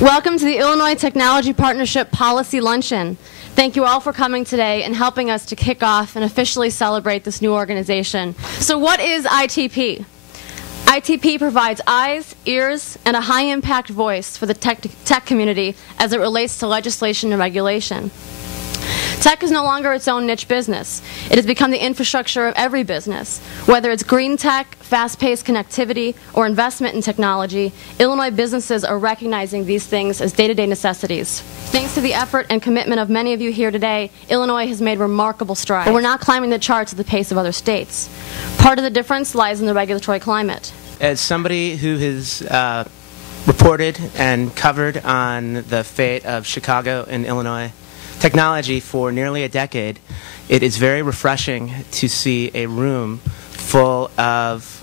Welcome to the Illinois Technology Partnership Policy Luncheon. Thank you all for coming today and helping us to kick off and officially celebrate this new organization. So what is ITP? ITP provides eyes, ears, and a high-impact voice for the tech community as it relates to legislation and regulation. Tech is no longer its own niche business. It has become the infrastructure of every business. Whether it's green tech, fast-paced connectivity, or investment in technology, Illinois businesses are recognizing these things as day-to-day necessities. Thanks to the effort and commitment of many of you here today, Illinois has made remarkable strides. But we're not climbing the charts at the pace of other states. Part of the difference lies in the regulatory climate. As somebody who has reported and covered on the fate of Chicago and Illinois technology for nearly a decade, it is very refreshing to see a room full of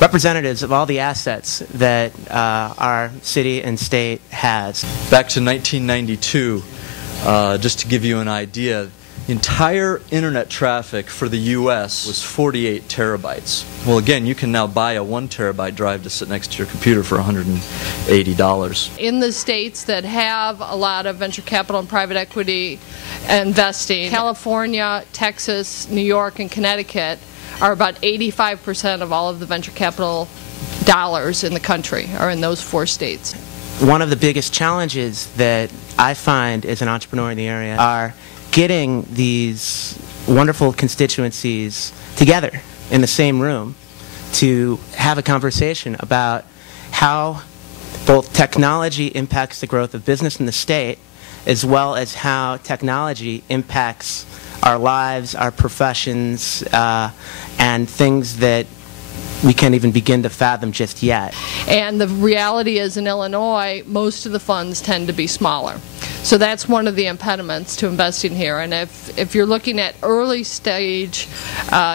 representatives of all the assets that our city and state has. Back to 1992, just to give you an idea, the entire internet traffic for the U.S. was 48 terabytes. Well, again, you can now buy a 1 terabyte drive to sit next to your computer for $180. In the states that have a lot of venture capital and private equity investing, California, Texas, New York, and Connecticut are about 85% of all of the venture capital dollars in the country are in those 4 states. One of the biggest challenges that I find as an entrepreneur in the area are getting these wonderful constituencies together in the same room to have a conversation about how both technology impacts the growth of business in the state, as well as how technology impacts our lives, our professions, and things that we can't even begin to fathom just yet. And the reality is, in Illinois, most of the funds tend to be smaller. So that's one of the impediments to investing here. And if you're looking at early stage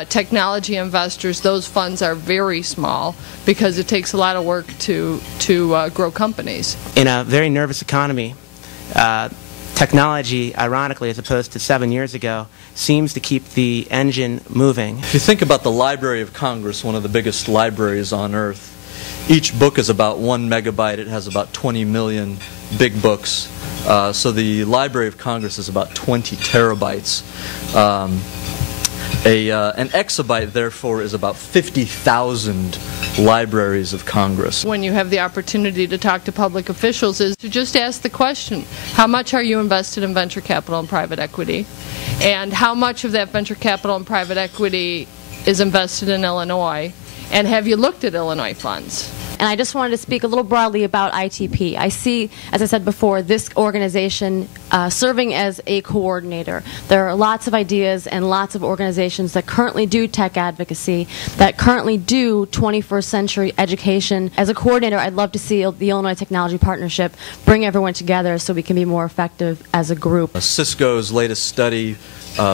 technology investors, those funds are very small because it takes a lot of work to grow companies. In a very nervous economy, technology, ironically, as opposed to 7 years ago, seems to keep the engine moving. If you think about the Library of Congress, one of the biggest libraries on earth, each book is about 1 megabyte. It has about 20 million big books. So the Library of Congress is about 20 terabytes. An exabyte, therefore, is about 50,000 libraries of Congress. When you have the opportunity to talk to public officials, is to just ask the question, how much are you invested in venture capital and private equity? And how much of that venture capital and private equity is invested in Illinois? And have you looked at Illinois funds? And I just wanted to speak a little broadly about ITP. I see, as I said before, this organization serving as a coordinator. There are lots of ideas and lots of organizations that currently do tech advocacy, that currently do 21st century education. As a coordinator, I'd love to see the Illinois Technology Partnership bring everyone together so we can be more effective as a group. Cisco's latest study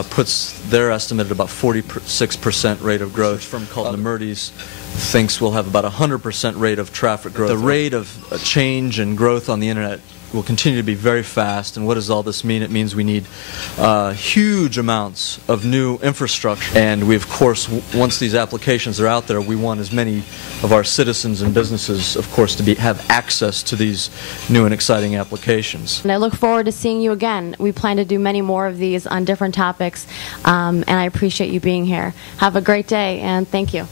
puts their estimate at about 46% rate of growth. From called Nemurdes thinks we'll have about 100% rate of traffic growth. The rate of change and growth on the internet will continue to be very fast. And what does all this mean? It means we need huge amounts of new infrastructure. And we, of course, once these applications are out there, we want as many of our citizens and businesses, of course, to have access to these new and exciting applications. And I look forward to seeing you again. We plan to do many more of these on different topics, and I appreciate you being here. Have a great day, and thank you.